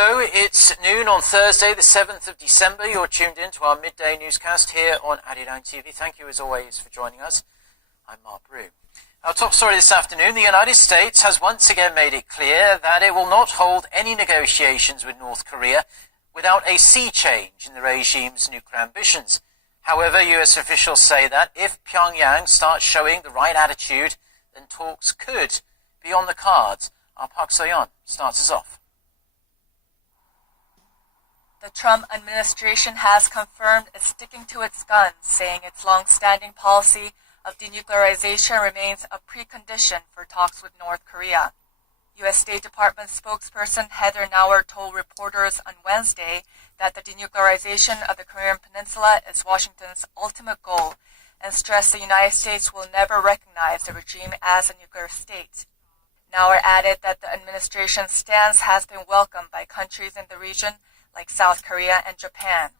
Hello, it's noon on Thursday, the 7th of December. You're tuned in to our midday newscast here on Arirang TV. Thank you, as always, for joining us. I'm Mark Brew. Our top story this afternoon, the United States has once again made it clear that it will not hold any negotiations with North Korea without a sea change in the regime's nuclear ambitions. However, US officials say that if Pyongyang starts showing the right attitude, then talks could be on the cards. Our Park So-yeon starts us off. The Trump administration has confirmed it's sticking to its guns, saying its long-standing policy of denuclearization remains a precondition for talks with North Korea. U.S. State Department spokesperson Heather Nauert told reporters on Wednesday that the denuclearization of the Korean Peninsula is Washington's ultimate goal, and stressed the United States will never recognize the regime as a nuclear state. Nauert added that the administration's stance has been welcomed by countries in the region like South Korea and Japan.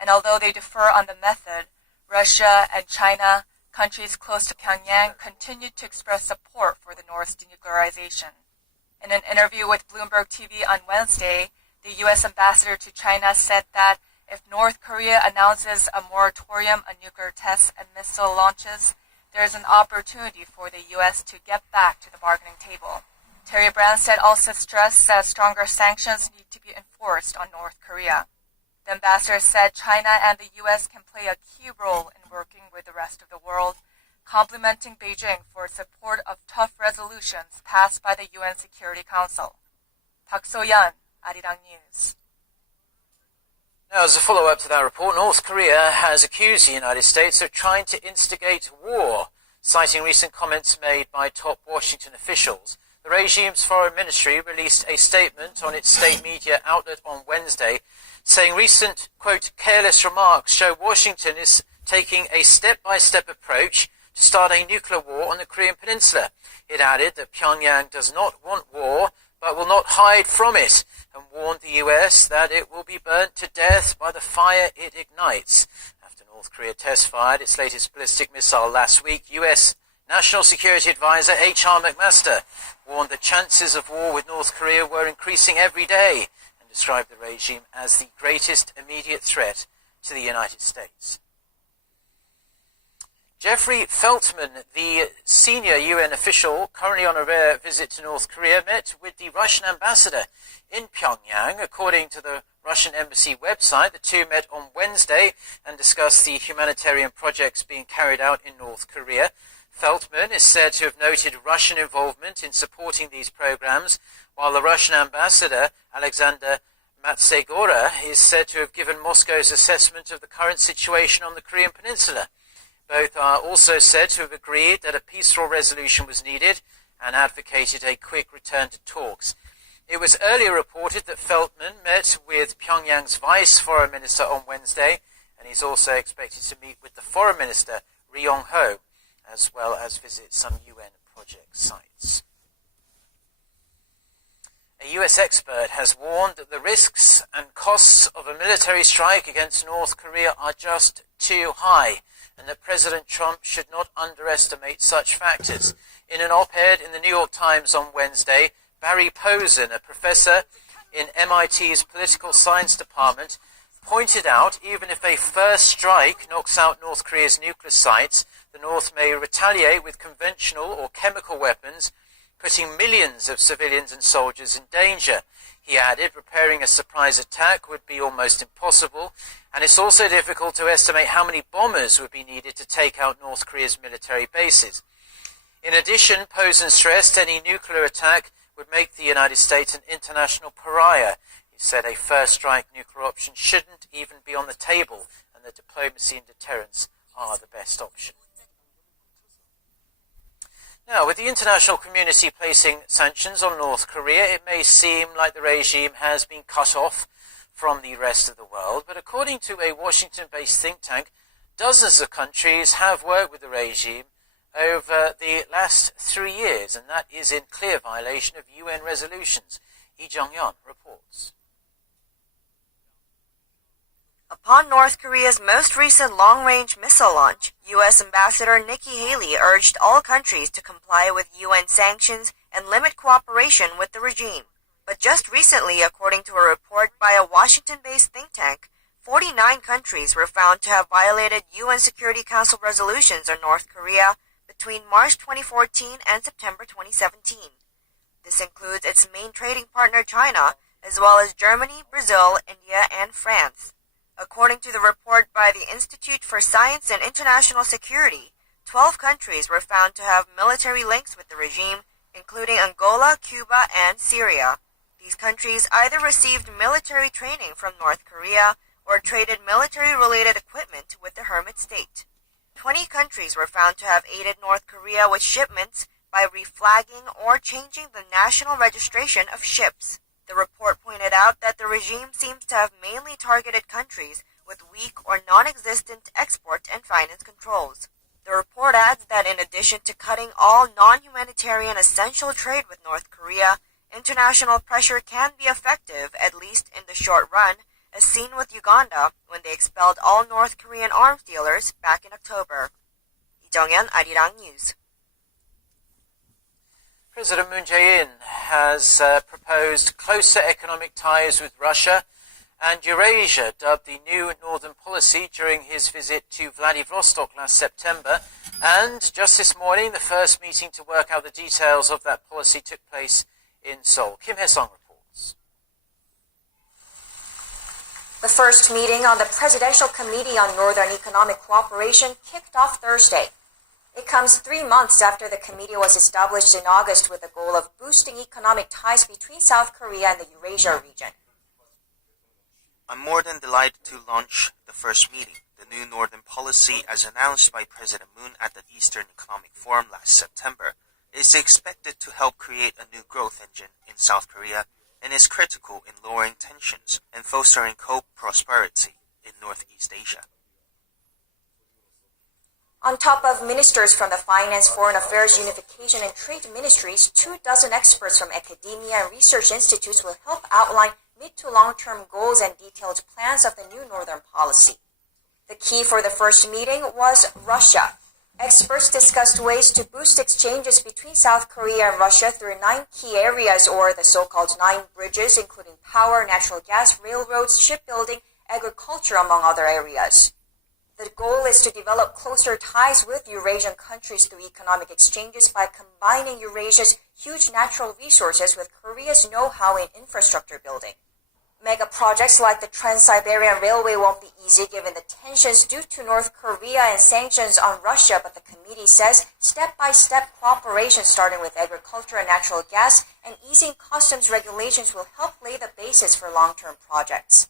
And although they differ on the method, Russia and China, countries close to Pyongyang, continue to express support for the North's denuclearization. In an interview with Bloomberg TV on Wednesday, the U.S. ambassador to China said that if North Korea announces a moratorium on nuclear tests and missile launches, there is an opportunity for the U.S. to get back to the bargaining table. Terry Branstad also stressed that stronger sanctions need to be enforced on North Korea. The ambassador said China and the U.S. can play a key role in working with the rest of the world, complimenting Beijing for its support of tough resolutions passed by the UN Security Council. Park So-yeon, Arirang News. Now, as a follow-up to that report, North Korea has accused the United States of trying to instigate war, citing recent comments made by top Washington officials. The regime's foreign ministry released a statement on its state media outlet on Wednesday, saying recent, quote, careless remarks show Washington is taking a step-by-step approach to start a nuclear war on the Korean Peninsula. It added that Pyongyang does not want war, but will not hide from it, and warned the US that it will be burnt to death by the fire it ignites. After North Korea test-fired its latest ballistic missile last week, US National Security Advisor H.R. McMaster warned the chances of war with North Korea were increasing every day and described the regime as the greatest immediate threat to the United States. Jeffrey Feltman, the senior UN official currently on a rare visit to North Korea, met with the Russian ambassador in Pyongyang. According to the Russian embassy website, the two met on Wednesday and discussed the humanitarian projects being carried out in North Korea. Feltman is said to have noted Russian involvement in supporting these programs, while the Russian ambassador, Alexander Matsegora, is said to have given Moscow's assessment of the current situation on the Korean Peninsula. Both are also said to have agreed that a peaceful resolution was needed and advocated a quick return to talks. It was earlier reported that Feltman met with Pyongyang's vice foreign minister on Wednesday, and he's also expected to meet with the foreign minister, Ri Yong-ho, as well as visit some UN project sites. A US expert has warned that the risks and costs of a military strike against North Korea are just too high, and that President Trump should not underestimate such factors. In an op-ed in the New York Times on Wednesday, Barry Posen, a professor in MIT's Political Science Department, pointed out even if a first strike knocks out North Korea's nuclear sites, the North may retaliate with conventional or chemical weapons, putting millions of civilians and soldiers in danger. He added, preparing a surprise attack would be almost impossible, and it's also difficult to estimate how many bombers would be needed to take out North Korea's military bases. In addition, Posen stressed any nuclear attack would make the United States an international pariah. He said a first strike nuclear option shouldn't even be on the table, and that diplomacy and deterrence are the best option. Now, with the international community placing sanctions on North Korea, it may seem like the regime has been cut off from the rest of the world, but according to a Washington-based think tank, dozens of countries have worked with the regime over the last 3 years, and that is in clear violation of UN resolutions. Lee Jung-yeon reports. Upon North Korea's most recent long-range missile launch, U.S. Ambassador Nikki Haley urged all countries to comply with UN sanctions and limit cooperation with the regime. But just recently, according to a report by a Washington-based think tank, 49 countries were found to have violated UN Security Council resolutions on North Korea between March 2014 and September 2017. This includes its main trading partner China, as well as Germany, Brazil, India, and France. According to the report by the Institute for Science and International Security, 12 countries were found to have military links with the regime, including Angola, Cuba, and Syria. These countries either received military training from North Korea or traded military-related equipment with the Hermit State. 20 countries were found to have aided North Korea with shipments by reflagging or changing the national registration of ships. The report pointed out that the regime seems to have mainly targeted countries with weak or non-existent export and finance controls. The report adds that in addition to cutting all non-humanitarian essential trade with North Korea, international pressure can be effective, at least in the short run, as seen with Uganda when they expelled all North Korean arms dealers back in October. 이정현, 아리랑 뉴스. President Moon Jae-in has proposed closer economic ties with Russia and Eurasia, dubbed the New Northern Policy, during his visit to Vladivostok last September. And just this morning, the first meeting to work out the details of that policy took place in Seoul. Kim Hae-sung reports. The first meeting on the Presidential Committee on Northern Economic Cooperation kicked off Thursday. It comes 3 months after the committee was established in August with the goal of boosting economic ties between South Korea and the Eurasia region. I'm more than delighted to launch the first meeting, the New Northern Policy, as announced by President Moon at the Eastern Economic Forum last September, is expected to help create a new growth engine in South Korea and is critical in lowering tensions and fostering co-prosperity in Northeast Asia. On top of ministers from the Finance, Foreign Affairs, Unification, and Trade Ministries, 24 experts from academia and research institutes will help outline mid to long-term goals and detailed plans of the New Northern Policy. The key for the first meeting was Russia. Experts discussed ways to boost exchanges between South Korea and Russia through 9 key areas, or the so-called 9 bridges, including power, natural gas, railroads, shipbuilding, agriculture, among other areas. The goal is to develop closer ties with Eurasian countries through economic exchanges by combining Eurasia's huge natural resources with Korea's know-how in infrastructure building. Mega projects like the Trans-Siberian Railway won't be easy given the tensions due to North Korea and sanctions on Russia, but the committee says step-by-step cooperation starting with agriculture and natural gas and easing customs regulations will help lay the basis for long-term projects.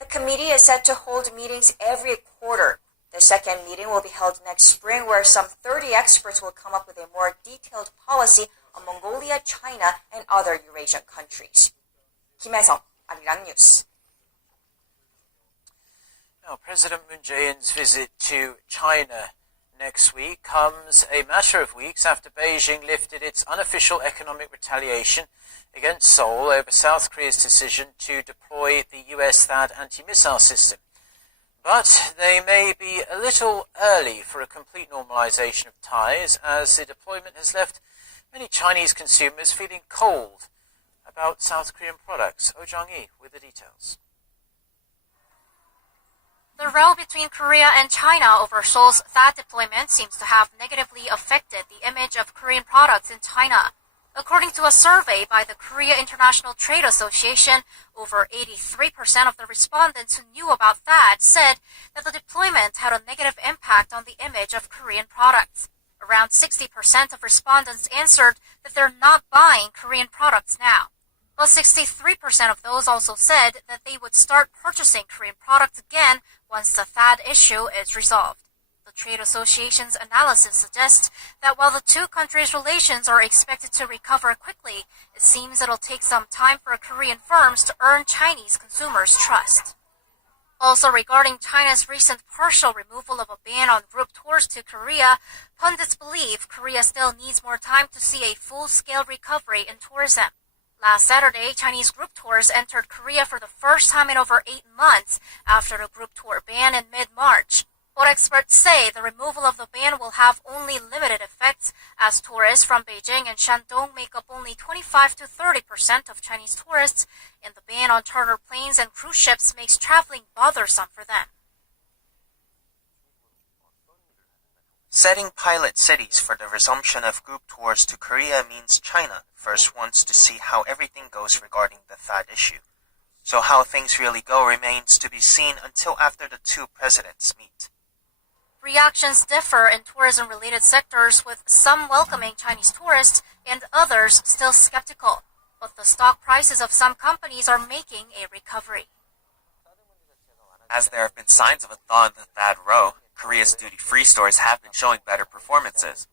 The committee is set to hold meetings every quarter. The second meeting will be held next spring, where some 30 experts will come up with a more detailed policy on Mongolia, China, and other Eurasian countries. Kim Hae-sung, 아리랑 뉴스. Now, President Moon Jae-in's visit to China next week comes a matter of weeks after Beijing lifted its unofficial economic retaliation against Seoul over South Korea's decision to deploy the US THAAD anti-missile system. But they may be a little early for a complete normalization of ties, as the deployment has left many Chinese consumers feeling cold about South Korean products. Oh Jong-hee with the details. The row between Korea and China over Seoul's THAAD deployment seems to have negatively affected the image of Korean products in China. According to a survey by the Korea International Trade Association, over 83% of the respondents who knew about THAAD said that the deployment had a negative impact on the image of Korean products. Around 60% of respondents answered that they're not buying Korean products now. While 63% of those also said that they would start purchasing Korean products again once the THAAD issue is resolved. The trade association's analysis suggests that while the two countries' relations are expected to recover quickly, it seems it'll take some time for Korean firms to earn Chinese consumers' trust. Also, regarding China's recent partial removal of a ban on group tours to Korea, pundits believe Korea still needs more time to see a full-scale recovery in tourism. Last Saturday, Chinese group tours entered Korea for the first time in over 8 months after the group tour ban in mid-March. But experts say the removal of the ban will have only limited effects, as tourists from Beijing and Shandong make up only 25 to 30% of Chinese tourists, and the ban on charter planes and cruise ships makes traveling bothersome for them. Setting pilot cities for the resumption of group tours to Korea means China first wants to see how everything goes regarding the THAAD issue. So how things really go remains to be seen until after the two presidents meet. Reactions differ in tourism-related sectors, with some welcoming Chinese tourists and others still skeptical. But the stock prices of some companies are making a recovery. As there have been signs of a thaw in the THAAD row, Korea's duty-free stores have been showing better performances.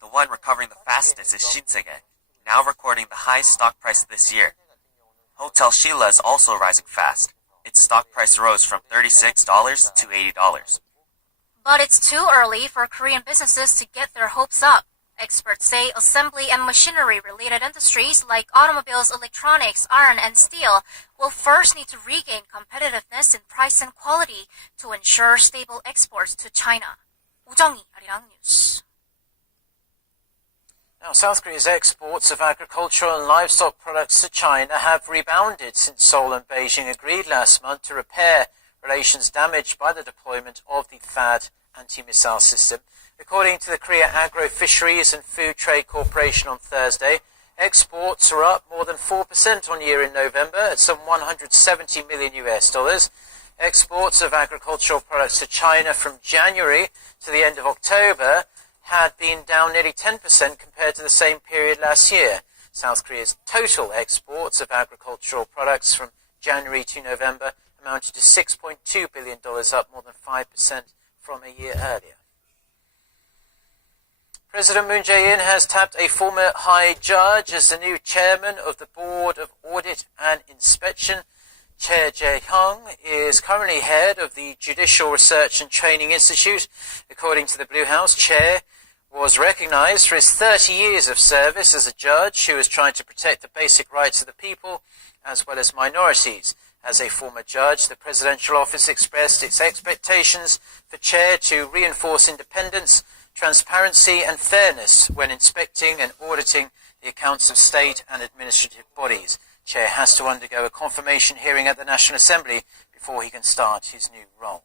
The one recovering the fastest is Shinsegae, now recording the highest stock price this year. Hotel Sheila is also rising fast. Its stock price rose from $36 to $80. But it's too early for Korean businesses to get their hopes up. Experts say assembly and machinery-related industries like automobiles, electronics, iron, and steel will first need to regain competitiveness in price and quality to ensure stable exports to China. 우정희, 아리랑 뉴스. Now, South Korea's exports of agricultural and livestock products to China have rebounded since Seoul and Beijing agreed last month to repair relations damaged by the deployment of the THAAD anti-missile system. According to the Korea Agro Fisheries and Food Trade Corporation on Thursday, exports are up more than 4% on year in November at some $170 million. Exports of agricultural products to China from January to the end of October had been down nearly 10% compared to the same period last year. South Korea's total exports of agricultural products from January to November amounted to $6.2 billion, up more than 5% from a year earlier. President Moon Jae-in has tapped a former high judge as the new chairman of the Board of Audit and Inspection. Chair Jae-hyung is currently head of the Judicial Research and Training Institute. According to the Blue House, Chair was recognized for his 30 years of service as a judge who has tried to protect the basic rights of the people as well as minorities. As a former judge, the presidential office expressed its expectations for Chair to reinforce independence, transparency and fairness when inspecting and auditing the accounts of state and administrative bodies. Chair has to undergo a confirmation hearing at the National Assembly before he can start his new role.